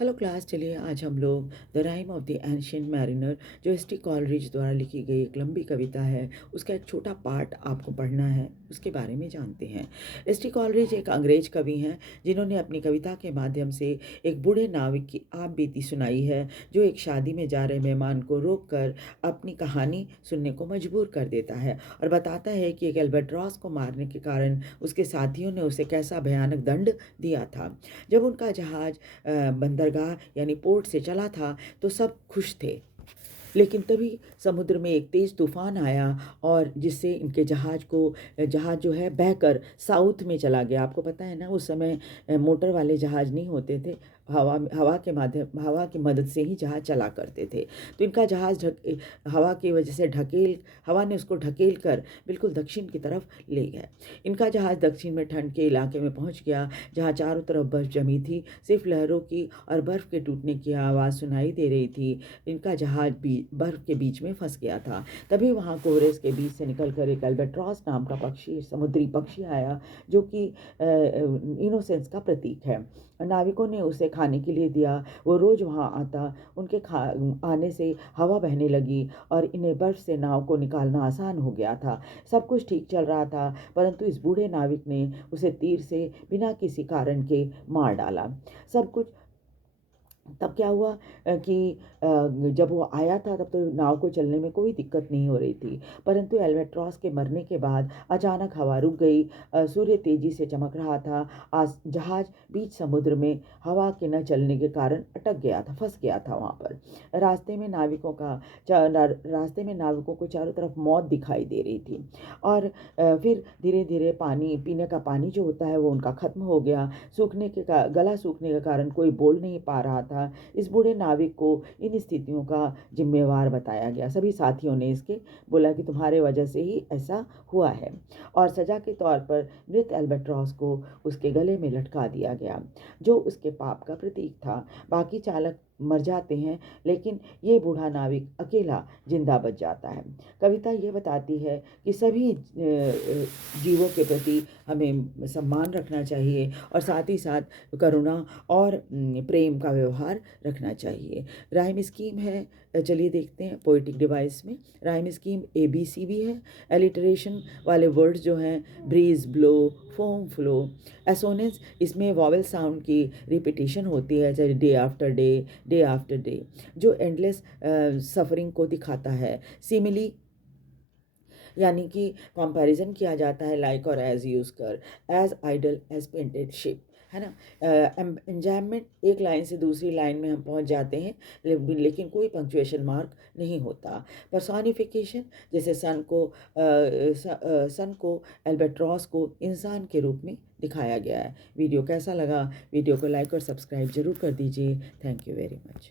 Hello class, चलिए आज हम लोग the rhyme of the ancient mariner जो एस.टी. कॉलरिज द्वारा लिखी गई एक लंबी कविता है, उसका एक छोटा पार्ट आपको पढ़ना है, उसके बारे में जानते हैं। एस.टी. कॉलरिज एक अंग्रेज कवि हैं जिन्होंने अपनी कविता के माध्यम से एक बूढ़े नाविक की आप बीती सुनाई है, जो एक शादी में जा रहे मेहमान को रोक कर अपनी कहानी सुनने को मजबूर कर देता है और बताता है कि एक एल्बाट्रॉस को मारने के कारण उसके साथियों ने उसे कैसा भयानक दंड दिया था। जब उनका जहाज बंदरगाह यानी पोर्ट से चला था तो सब खुश थे, लेकिन तभी समुद्र में एक तेज़ तूफान आया और जिससे इनके जहाज़ जो है बहकर साउथ में चला गया। आपको पता है ना, उस समय मोटर वाले जहाज़ नहीं होते थे। हवा की मदद से ही जहाज़ चला करते थे। तो इनका जहाज़ हवा की वजह से हवा ने उसको ढकेल कर बिल्कुल दक्षिण की तरफ ले गया। इनका जहाज़ दक्षिण में ठंड के इलाके में पहुंच गया, जहां चारों तरफ बर्फ़ जमी थी। सिर्फ लहरों की और बर्फ़ के टूटने की आवाज़ सुनाई दे रही थी। इनका जहाज़ भी बर्फ़ के बीच में फंस गया था। तभी वहाँ कोरस के बीच से निकलकर एक अल्बाट्रॉस नाम का पक्षी, समुद्री पक्षी आया, जो कि इनोसेंस का प्रतीक है। नाविकों ने उसे खाने के लिए दिया। वो रोज़ वहाँ आता। उनके आने से हवा बहने लगी और इन्हें बर्फ़ से नाव को निकालना आसान हो गया था। सब कुछ ठीक चल रहा था, परंतु इस बूढ़े नाविक ने उसे तीर से बिना किसी कारण के मार डाला। सब कुछ तब क्या हुआ कि जब वो आया था तब तो नाव को चलने में कोई दिक्कत नहीं हो रही थी, परंतु एल्बाट्रॉस के मरने के बाद अचानक हवा रुक गई। सूर्य तेजी से चमक रहा था। जहाज बीच समुद्र में हवा के न चलने के कारण अटक गया था, फंस गया था वहाँ पर। रास्ते में नाविकों को चारों तरफ मौत दिखाई दे रही थी। और फिर धीरे धीरे पानी, पीने का पानी जो होता है वो उनका ख़त्म हो गया। गला सूखने के कारण कोई बोल नहीं पा रहा था। इस बूढ़े नाविक को इन स्थितियों का जिम्मेवार बताया गया। सभी साथियों ने इसके बोला कि तुम्हारे वजह से ही ऐसा हुआ है, और सजा के तौर पर मृत एल्बाट्रॉस को उसके गले में लटका दिया गया, जो उसके पाप का प्रतीक था। बाकी चालक मर जाते हैं, लेकिन ये बूढ़ा नाविक अकेला जिंदा बच जाता है। कविता ये बताती है कि सभी जीवों के प्रति हमें सम्मान रखना चाहिए और साथ ही साथ करुणा और प्रेम का व्यवहार रखना चाहिए। राइम स्कीम है, चलिए देखते हैं। पोइटिक डिवाइस में राइम स्कीम ABC भी है। एलिटरेशन वाले वर्ड्स जो हैं, breeze, blow, foam, flow. Assonance, इसमें वॉवेल साउंड की रिपीटिशन होती है, जैसे day after day, day after day, जो एंडलेस सफरिंग को दिखाता है। सिमिली यानी कि कंपैरिजन किया जाता है, लाइक और एज यूज कर, as idle as painted ship, है ना। एंजायमेंट, एक लाइन से दूसरी लाइन में हम पहुंच जाते हैं, लेकिन कोई पंक्चुएशन मार्क नहीं होता। पर्सोनिफिकेशन, जैसे सन को, एल्बाट्रॉस को इंसान के रूप में दिखाया गया है। वीडियो कैसा लगा? वीडियो को लाइक और सब्सक्राइब जरूर कर दीजिए। Thank you very much.